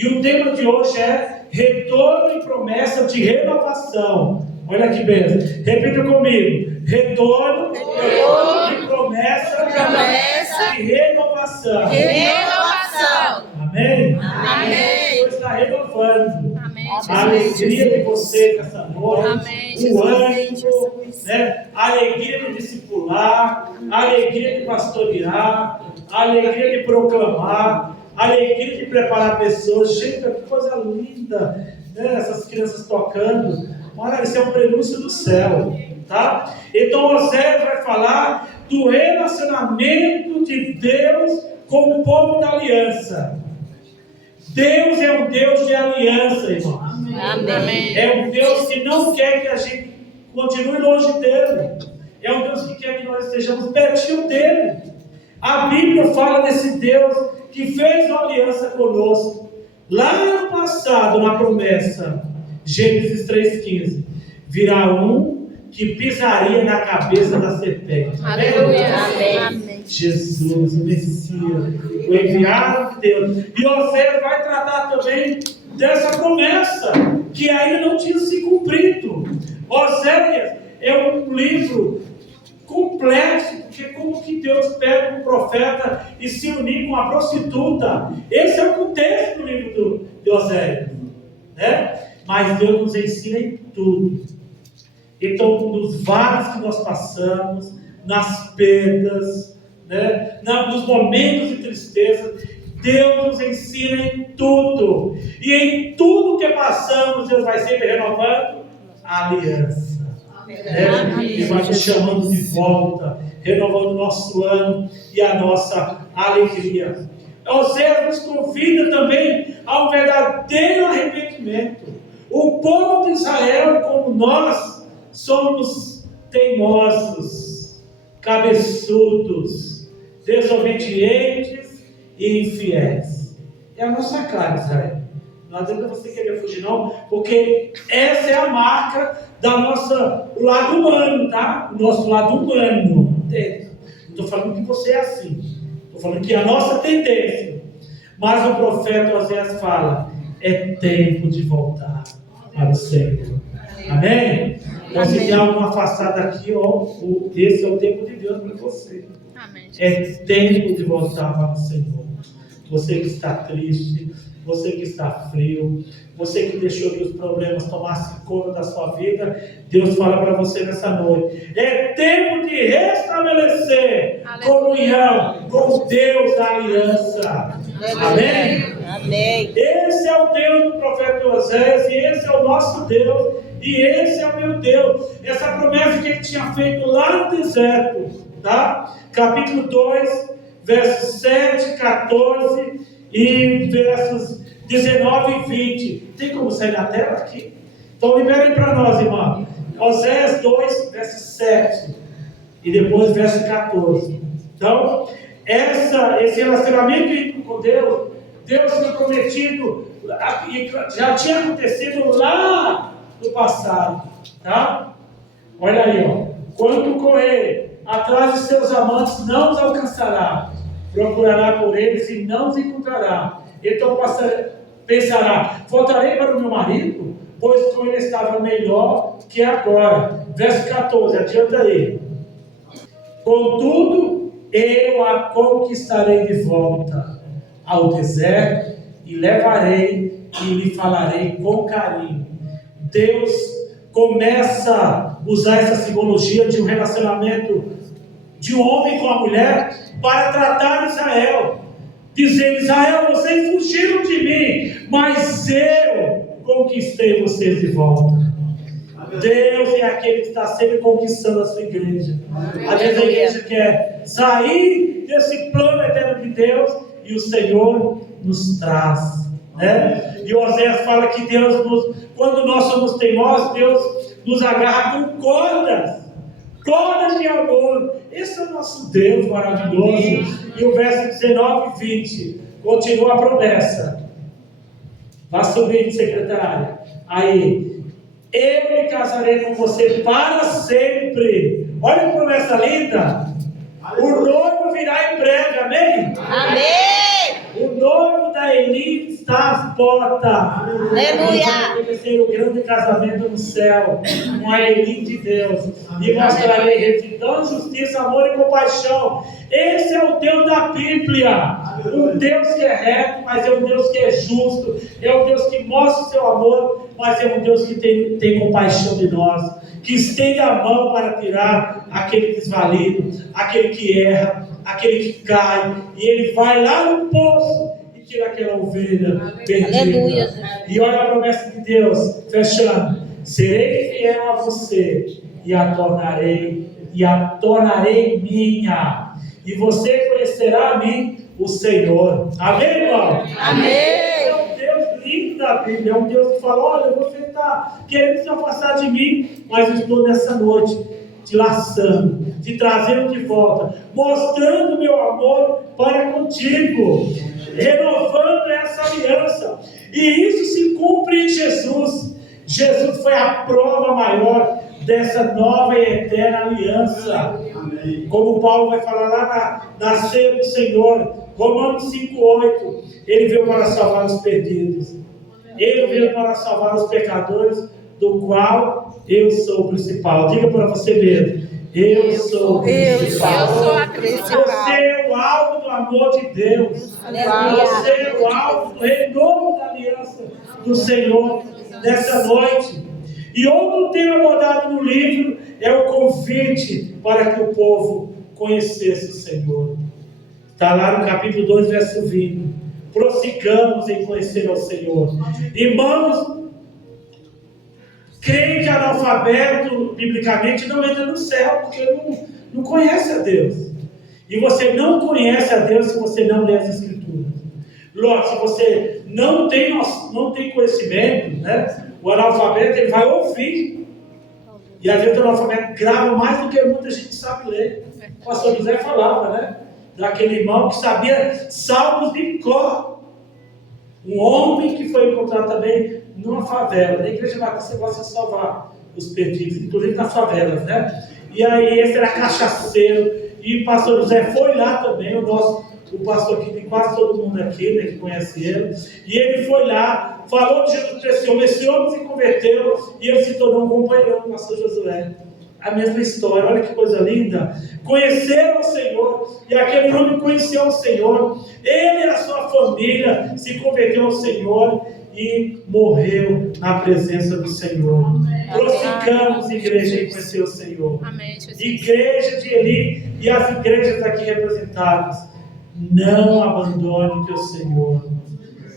E o tema de hoje é retorno e promessa de renovação. Olha que beleza. Repita comigo. Retorno e promessa de renovação. Amém? Amém. Deus está renovando. Amém. A alegria de você nessa noite, Amém, o ânimo, né? A alegria de discipular, a alegria de pastorear, a alegria de proclamar, a alegria de preparar pessoas. Gente, que coisa linda, né? Essas crianças tocando. Olha, isso é um prenúncio do céu, tá? Então Oséias vai falar do relacionamento de Deus com o povo da aliança. Deus é um Deus de aliança, irmãos. Amém. É um Deus que não quer que a gente continue longe dele. É um Deus que quer que nós estejamos pertinho dele. A Bíblia fala desse Deus que fez uma aliança conosco. Lá no passado, na promessa, Gênesis 3,15, virá um que pisaria na cabeça da serpente. Aleluia. Amém. Jesus, o Messias, o enviado de Deus. E Oséias vai tratar também dessa promessa que ainda não tinha se cumprido. Oséias é um livro complexo, porque como que Deus pega um profeta e se unir com a prostituta? Esse é o contexto do livro de Oséias, né? Mas Deus nos ensina em tudo. Então, nos vales que nós passamos, nas perdas, né? Nos momentos de tristeza, Deus nos ensina em tudo. E em tudo que passamos, Deus vai sempre renovando a aliança. E vai nos chamando de volta, renovando o nosso ano e a nossa alegria. Oséias nos convida também a um verdadeiro arrependimento. O povo de Israel, como nós, somos teimosos, cabeçudos, desobedientes e infiéis. É a nossa cara, Israel. Não adianta você querer fugir, não, porque essa é a marca da nossa lado humano, tá? O nosso lado humano. Não estou falando que você é assim, estou falando que é a nossa tendência. Mas o profeta Oséias fala: é tempo de voltar para o Senhor. Amém? Então, se tem alguma afastada aqui, ó, esse é o tempo de Deus para você. Amém. É tempo de voltar para o Senhor. Você que está triste, você que está frio, você que deixou que os problemas tomassem conta da sua vida, Deus fala para você nessa noite: é tempo de restabelecer comunhão com Deus da aliança. Amém? Amém. Esse é o Deus do profeta Oséias, e esse é o nosso Deus, e esse é o meu Deus. Essa promessa que ele tinha feito lá no deserto, tá? Capítulo 2, versos 7, 14 e versos 19 e 20. Tem como sair na tela aqui? Então liberem para nós, irmão. Oséias 2, verso 7 e depois verso 14. Então, esse relacionamento com Deus tinha prometido, já tinha acontecido lá no passado, tá? Olha aí, ó. Quando correr atrás de seus amantes, não os alcançará. Procurará por eles e não os encontrará. Então pensará: voltarei para o meu marido, pois com ele estava melhor que agora. Verso 14, adianta aí. Contudo, eu a conquistarei de volta ao deserto e levarei e lhe falarei com carinho. Deus começa a usar essa simbologia de um relacionamento de um homem com a mulher para tratar Israel, dizendo: Israel, vocês fugiram de mim, mas eu conquistei vocês de volta. Deus é aquele que está sempre conquistando a sua igreja. Às vezes a igreja quer sair desse plano eterno de Deus, e o Senhor nos traz, né? E Oséias fala que Deus quando nós somos teimosos, Deus nos agarra com cordas de amor. Esse é o nosso Deus maravilhoso. E o verso 19 e 20 continua a promessa. Vá subindo, secretária. Aí: eu me casarei com você para sempre. Olha que promessa linda. O noivo virá em breve, amém? Amém. O noivo da Eli está às portas. Aleluia. Vai acontecer o grande casamento no céu com a Eli de Deus. E mostrarei retidão, justiça, amor e compaixão. Esse é o Deus da Bíblia. Um Deus que é reto, mas é um Deus que é justo. É um Deus que mostra o seu amor, mas é um Deus que tem compaixão de nós. Que estende a mão para tirar aquele desvalido, aquele que erra, aquele que cai. E Ele vai lá no poço e tira aquela ovelha perdida. Aleluia. E olha a promessa de Deus, fechando. Serei fiel a você e a tornarei minha. E você conhecerá a mim, o Senhor. Amém, irmão? Amém. É um Deus lindo da Bíblia. É um Deus que fala: olha, você está querendo se afastar de mim, mas eu estou nessa noite te laçando, te trazendo de volta, mostrando meu amor para contigo, renovando essa aliança. E isso se cumpre em Jesus. Jesus foi a prova maior dessa nova e eterna aliança. Amém. Como Paulo vai falar lá na ceia do Senhor, Romanos 5,8, Ele veio para salvar os perdidos. Ele veio para salvar os pecadores, do qual eu sou o principal. Diga para você mesmo: eu sou o principal. Eu sou a principal. Você é o alvo do amor de Deus. Aleluia. Você é o alvo do renovo da aliança do Senhor nessa noite. E outro tema abordado no livro é o convite para que o povo conhecesse o Senhor. Está lá no capítulo 2, verso 20. Prossigamos em conhecer ao Senhor. Irmãos, crente analfabeto, biblicamente, não entra no céu, porque não conhece a Deus. E você não conhece a Deus se você não lê as Escrituras. Lógico, se você não tem conhecimento, né? O analfabeto, ele vai ouvir. E às vezes o analfabeto grava mais do que muita gente sabe ler. O pastor José falava, né? Daquele irmão que sabia salmos de cor. Um homem que foi encontrado também numa favela. Na igreja batista gosta de salvar os perdidos, inclusive nas favelas, né? E aí esse era cachaceiro. E o pastor José foi lá também, o pastor que tem quase todo mundo aqui, né, que conhece ele. E ele foi lá, falou de Jesus para esse homem se converteu e ele se tornou um companheiro do pastor Josué. A mesma história, olha que coisa linda. Conheceram o Senhor, e aquele homem conheceu o Senhor. Ele e a sua família se converteu ao Senhor e morreu na presença do Senhor. Prossigamos, igreja, em conhecer o Senhor. Amém, Igreja de Eli e as igrejas aqui representadas, não abandone o teu Senhor.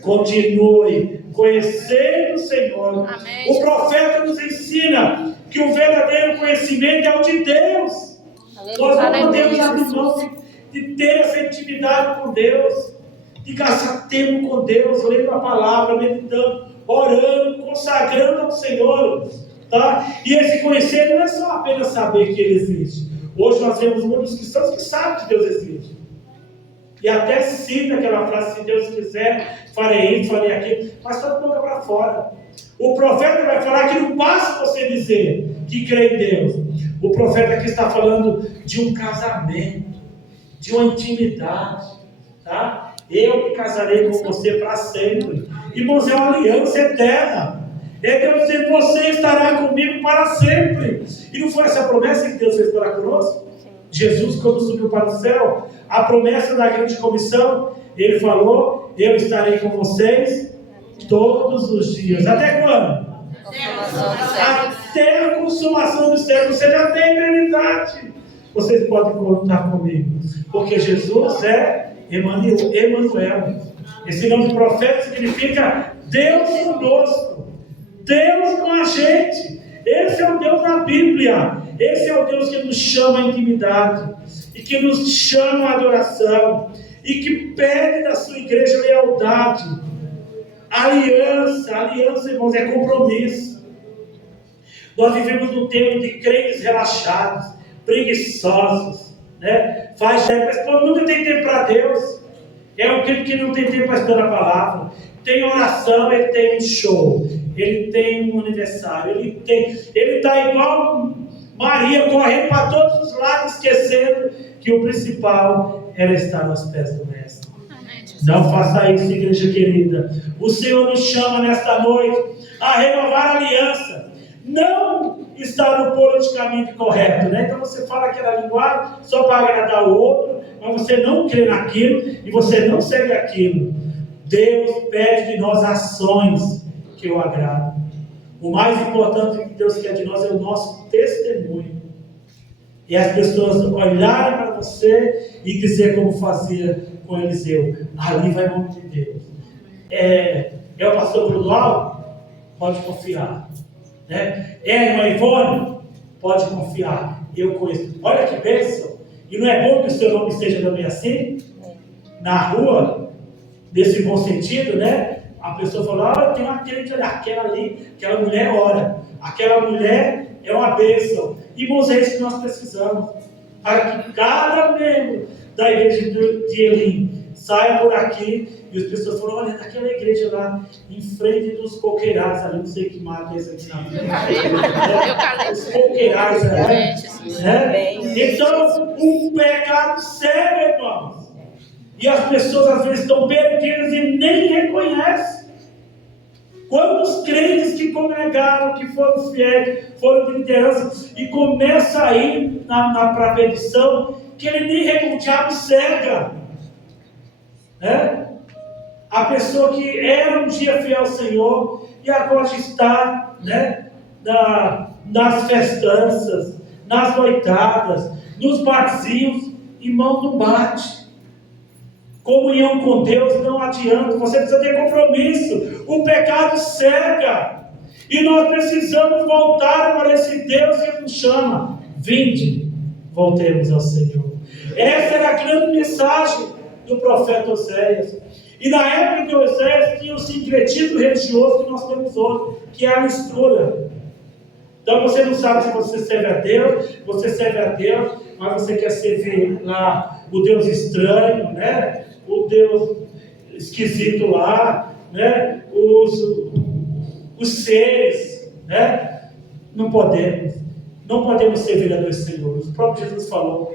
Continue conhecendo o Senhor. Amém. O profeta nos ensina que o verdadeiro conhecimento é o de Deus. Nós não podemos abrir mão de ter essa intimidade com Deus, de gastar tempo com Deus, lendo a palavra, meditando, orando, consagrando ao Senhor. Tá? E esse conhecer não é só apenas saber que Ele existe. Hoje nós vemos muitos cristãos que sabem que Deus existe. E até cita aquela frase: se Deus quiser, farei isso, farei aquilo, mas está de boca para fora. O profeta vai falar que não basta você dizer que crê em Deus. O profeta aqui está falando de um casamento, de uma intimidade, tá? Eu me casarei com você para sempre. Irmãos, é uma aliança eterna. É Deus dizendo: você estará comigo para sempre. E não foi essa promessa que Deus fez para conosco? Jesus, quando subiu para o céu, a promessa da grande comissão, Ele falou: eu estarei com vocês todos os dias. Até quando? Até a consumação dos séculos. Você já tem eternidade. Vocês podem contar comigo, porque Jesus é Emanuel. Esse nome de profeta significa Deus conosco, Deus com a gente. Esse é o Deus da Bíblia. Esse é o Deus que nos chama à intimidade e que nos chama à adoração e que pede da sua igreja lealdade. Aliança, irmãos, é compromisso. Nós vivemos num tempo de crentes relaxados, preguiçosos, né? Mas nunca tem tempo para Deus. É um tempo que não tem tempo para estudar a palavra. Tem oração, ele tem um show, ele tem um aniversário, ele está igual Maria, correndo para todos os lados, esquecendo que o principal era estar aos pés do Mestre. Não faça isso, igreja querida. O Senhor nos chama nesta noite a renovar a aliança. Não está no politicamente correto, né? Então você fala aquela linguagem só para agradar o outro, mas você não crê naquilo e você não segue aquilo. Deus pede de nós ações que o agradam. O mais importante que Deus quer de nós é o nosso testemunho. E as pessoas olharem para você e dizer como fazia com Eliseu. Ali vai o nome de Deus. É o pastor Bruno? Pode confiar. Né? É a irmã Ivone? Pode confiar. Eu conheço. Olha que bênção. E não é bom que o seu nome esteja também assim? Na rua, nesse bom sentido, né? A pessoa fala, tem uma crente, olha, aquela ali, aquela mulher ora. Aquela mulher é uma bênção. Irmãos, é isso que nós precisamos. Para que cada membro da igreja de Elim saia por aqui e as pessoas falam, olha, naquela igreja lá, em frente dos coqueirais, ali, não sei que mato é esse aqui na vida. Os coqueirais, né? Então, um pecado sério, irmãos. E as pessoas às vezes estão perdidas e nem reconhecem. Quantos crentes que congregaram, que foram fiéis, foram de liderança, e começa a ir para a perdição, que ele nem reconhece, o diabo cega. Né? A pessoa que era um dia fiel ao Senhor, e agora está, né, nas festanças, nas noitadas, nos barzinhos, irmão, não bate. Comunhão com Deus não adianta, você precisa ter compromisso. O pecado cega, e nós precisamos voltar para esse Deus que nos chama. Vinde, voltemos ao Senhor. Essa era a grande mensagem do profeta Oséias. E na época de Oséias tinha o sincretismo religioso que nós temos hoje, que é a mistura. Então você não sabe se você serve a Deus, mas você quer servir lá o Deus estranho, né? O Deus esquisito lá, né? Os seres, né? Não podemos servir a dois senhores. O próprio Jesus falou,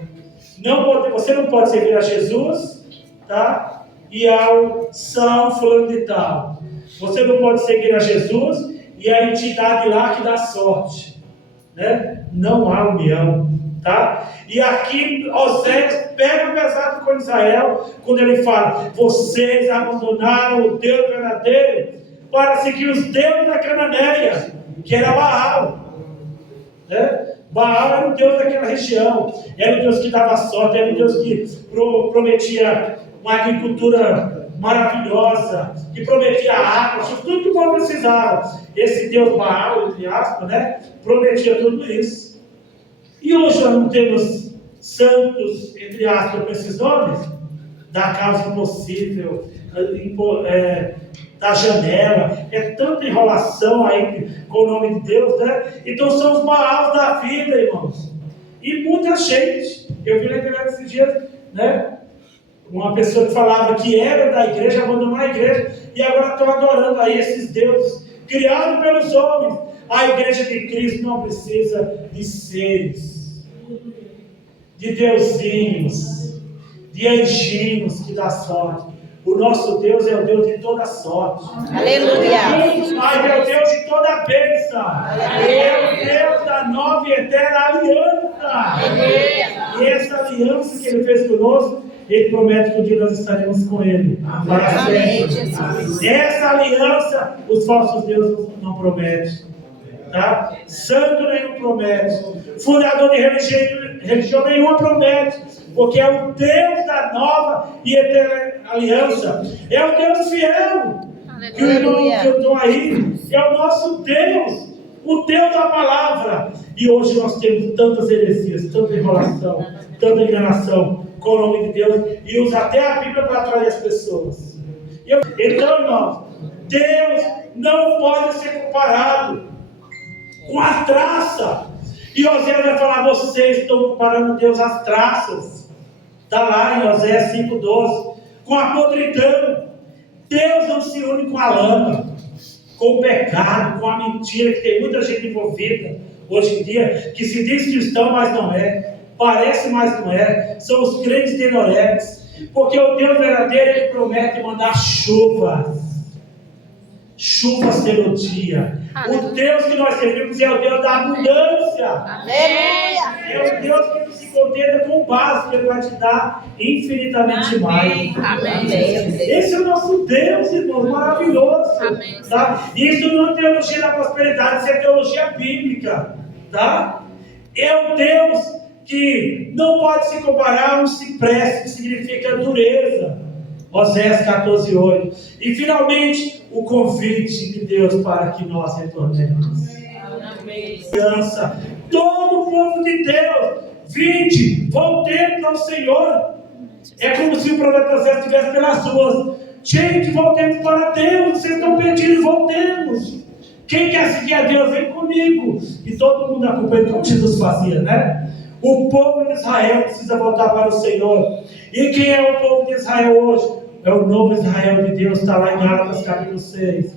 você não pode servir a Jesus, tá? E ao São fulano de tal. Você não pode seguir a Jesus e a entidade lá que dá sorte, né? Não há união, tá? E aqui Oséias pega pesado com Israel quando ele fala, vocês abandonaram o Deus verdadeiro para seguir os deuses da Cananeia, que era Baal, né? Baal era o Deus daquela região, era o Deus que dava sorte, era o Deus que prometia uma agricultura maravilhosa, que prometia água, tudo que o povo precisava. Esse Deus Baal, entre aspas, né, prometia tudo isso. E hoje nós não temos santos, entre aspas, com esses nomes, da causa impossível, da janela, é tanta enrolação aí com o nome de Deus, né? Então são os Baals da vida, irmãos. E muita gente, eu vi na internet esses dias, né? Uma pessoa que falava que era da igreja, abandonou a igreja, e agora estão adorando aí esses deuses criados pelos homens. A igreja de Cristo não precisa de seres, de deusinhos, de anjinhos que dá sorte. O nosso Deus é o Deus de toda sorte. Aleluia. Mas é o Deus de toda bênção. É o Deus da nova e eterna aliança. Aleluia. E essa aliança que Ele fez conosco, Ele promete que um dia nós estaremos com Ele. Para sempre. Essa aliança, os falsos deuses não prometem. Tá? Santo nenhum promete. Fundador de religião nenhuma promete. Porque é o Deus da nova e eterna aliança. É o Deus fiel. Que o irmão que eu estou aí é o nosso Deus. O Deus da palavra. E hoje nós temos tantas heresias, tanta enrolação, tanta enganação com o nome de Deus. E usa até a Bíblia para atrair as pessoas. Então, irmãos, Deus não pode ser comparado com a traça. E Oséias vai falar, vocês estão comparando Deus às traças. Está lá em Oséias 5,12. Com a podridão. Deus não se une com a lama, com o pecado, com a mentira, que tem muita gente envolvida hoje em dia, que se diz cristão, mas não é. Parece, mas não é. São os crentes tenoretes. Porque o Deus verdadeiro, Ele promete mandar chuvas todo dia. O Deus que nós servimos é o Deus da abundância. Aleluia. É o Deus que não se contenta com o básico, Ele vai te dar infinitamente mais. Esse é o nosso Deus, irmãos, maravilhoso. Tá? Isso não é teologia da prosperidade, isso é teologia bíblica. Tá? É o Deus que não pode se comparar a um cipreste, que significa dureza. Oséias 14:8. E finalmente, o convite de Deus para que nós retornemos. Criança, todo o povo de Deus, vinde, voltemos ao Senhor. É como se o profeta Oséias estivesse pelas ruas. Gente, voltemos para Deus, vocês estão pedindo, voltemos. Quem quer seguir a Deus, vem comigo. E todo mundo acompanha, como Jesus fazia, né? O povo de Israel precisa voltar para o Senhor. E quem é o povo de Israel hoje? É o novo Israel de Deus, está lá em Gálatas capítulo 6.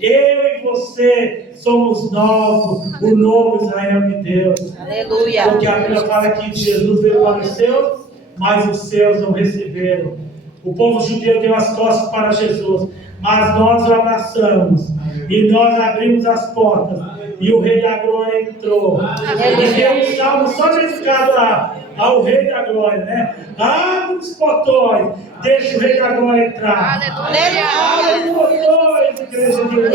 Eu e você somos novos, o novo Israel de Deus. Aleluia. Porque a Bíblia fala que Jesus veio para os seus, mas os seus não receberam. O povo judeu deu as costas para Jesus, mas nós o abraçamos e nós abrimos as portas. E o Rei da Glória entrou. E tem um salmo só dedicado ao Rei da Glória, né? Abre os portões, deixa o Rei da Glória entrar. Abre os portões, igreja de Deus.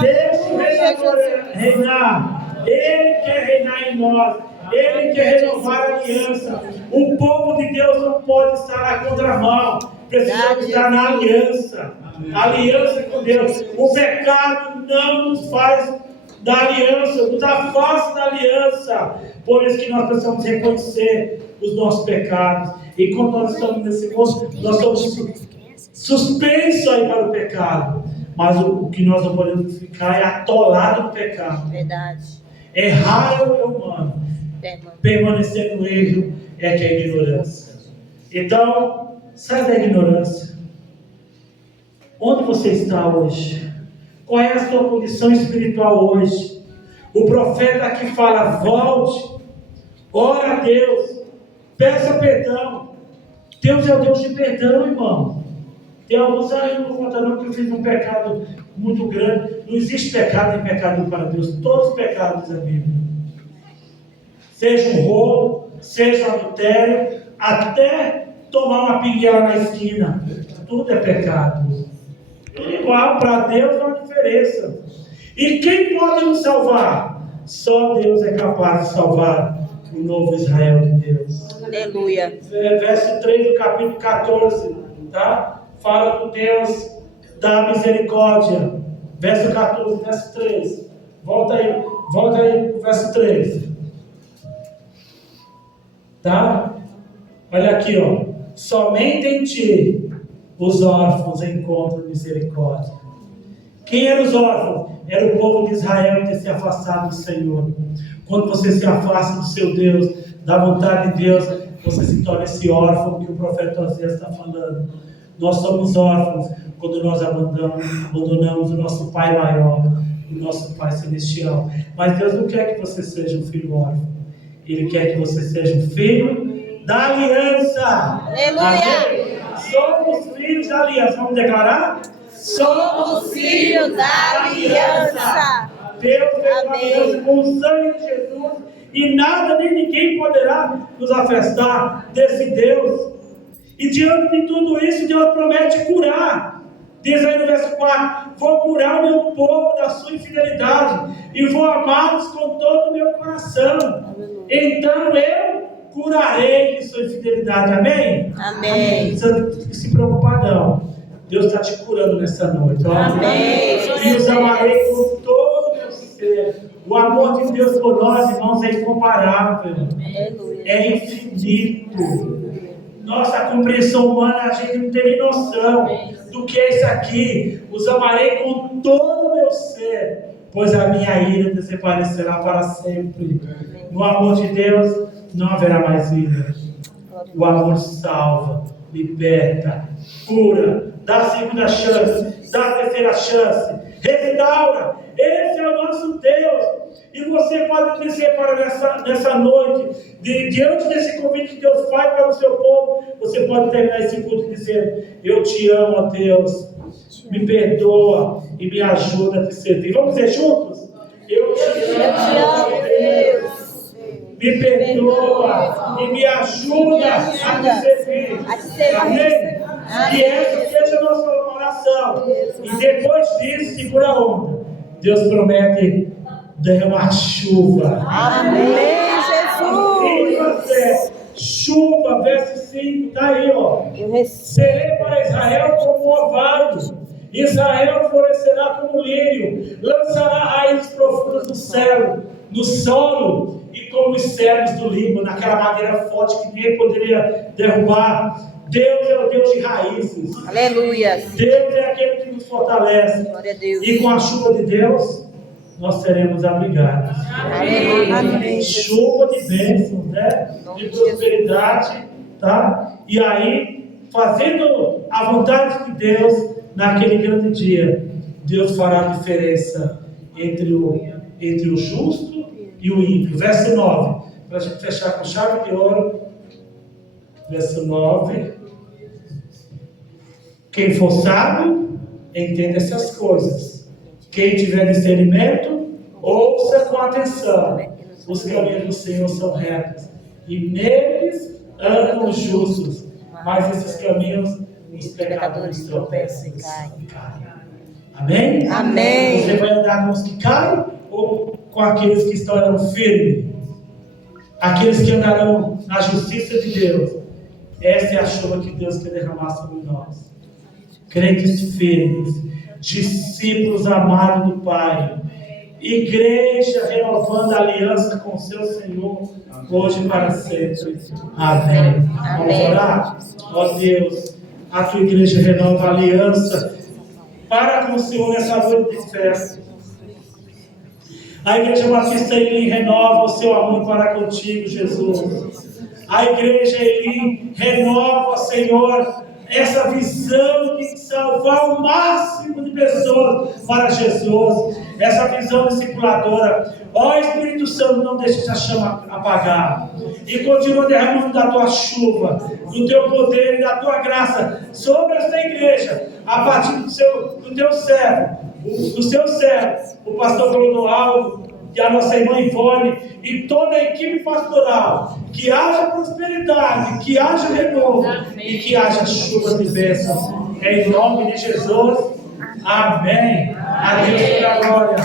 Deixa o Rei da Glória reinar. Ele quer reinar em nós. Ele quer renovar a aliança. O povo de Deus não pode estar na contramão. Precisamos estar na aliança. Aliança com Deus. O pecado não nos faz da aliança, nos afasta da aliança. Por isso que nós precisamos reconhecer os nossos pecados. E quando nós estamos nesse mundo, nós somos suspensos aí para o pecado. Mas o que nós não podemos ficar é atolado no pecado. Verdade. Errar é humano. Permanecer no erro é que é ignorância. Então, sai da ignorância. Onde você está hoje? Qual é a sua condição espiritual hoje? O profeta aqui fala: volte, ora a Deus, peça perdão. Deus é o Deus de perdão, irmão. Tem alguns aí, não vou contar não, que eu fiz um pecado muito grande. Não existe pecado nem pecado para Deus. Todos os pecados da Bíblia. Seja um roubo, seja um adultério, até tomar uma pinguela na esquina. Tudo é pecado. Igual, para Deus não há diferença. E quem pode nos salvar? Só Deus é capaz de salvar o novo Israel de Deus. Aleluia. Verso 3 do capítulo 14, tá? Fala do Deus da misericórdia. Verso 14, verso 3. Volta aí pro verso 3. Tá? Olha aqui, ó. Somente em ti os órfãos encontram misericórdia. Quem eram os órfãos? Era o povo de Israel que tinha se afastado do Senhor. Quando você se afasta do seu Deus, da vontade de Deus, você se torna esse órfão que o profeta Oséias está falando. Nós somos órfãos quando nós abandonamos o nosso Pai maior, o nosso Pai celestial. Mas Deus não quer que você seja um filho órfão. Ele quer que você seja um filho da aliança. Aleluia. Somos filhos da aliança. Vamos declarar? Somos filhos da aliança. Deus fez uma aliança com o sangue de Jesus. E nada nem ninguém poderá nos afastar desse Deus. E diante de tudo isso, Deus promete curar. Diz aí no verso 4: vou curar o meu povo da sua infidelidade e vou amá-los com todo o meu coração. Então eu curarei de sua infidelidade. Amém? Amém. Não precisa se preocupar não. Deus está te curando nessa noite. Ó. Amém. E os amarei com todo o meu ser. O amor de Deus por nós, irmãos, é incomparável. Aleluia. É infinito. Nossa compreensão humana, a gente não tem nem noção do que é isso aqui. Os amarei com todo o meu ser, pois a minha ira desaparecerá para sempre. No amor de Deus não haverá mais ira. O amor salva, liberta, cura, dá a segunda chance, dá a terceira chance. restaura. Esse é o nosso Deus. E você pode dizer para nessa noite, diante desse convite que Deus faz para o seu povo, você pode terminar esse culto dizendo: eu te amo, ó Deus, me perdoa e me ajuda a te servir. Vamos dizer juntos? Eu te amo, Deus, me perdoa e me ajuda a te servir. Amém? Que essa seja a nossa oração. E depois disso, segura a onda. Deus promete derramar chuva. Amém, Jesus. Chuva, verso 5, está aí, ó. Serei para Israel como um orvalho. Israel florescerá como lírio, lançará raízes profundas no solo, e como os cedros do Líbano, naquela madeira forte que ninguém poderia derrubar. Deus é o Deus de raízes. Aleluia. Deus é aquele que nos fortalece. Glória a Deus. E com a chuva de Deus, nós seremos abrigados. Amém. Chuva de bênçãos, né? De prosperidade, tá? E aí, fazendo a vontade de Deus, naquele grande dia, Deus fará a diferença entre o justo e o ímpio. Verso 9, para a gente fechar com chave de ouro. Verso 9. Quem for sábio, entenda essas coisas. Quem tiver discernimento, ouça com atenção. Os caminhos do Senhor são retos, e neles andam os justos, mas esses caminhos os pecadores tropeçam e caem. Amém? Amém. Você vai andar com os que caem ou com aqueles que estarão firmes? Aqueles que andarão na justiça de Deus. Essa é a chuva que Deus quer derramar sobre nós. Crentes firmes, discípulos amados do Pai, igreja renovando a aliança com o seu Senhor, hoje e para sempre. Amém. Vamos orar? Ó Deus, a tua igreja renova a aliança para com o Senhor nessa noite de festa. A igreja Batista Elim renova o seu amor para contigo, Jesus. A igreja Elim renova, Senhor, essa visão de salvar o máximo de pessoas para Jesus, essa visão discipuladora. Ó Espírito Santo, não deixe essa chama apagar, e continua derramando da tua chuva, do teu poder e da tua graça sobre esta igreja, a partir do teu servo, o pastor Clodoaldo, e a nossa irmã Ivone e toda a equipe pastoral. Que haja prosperidade, que haja renovo. Amém. E que haja chuva de bênção. Em nome de Jesus. Amém. A Deus a glória.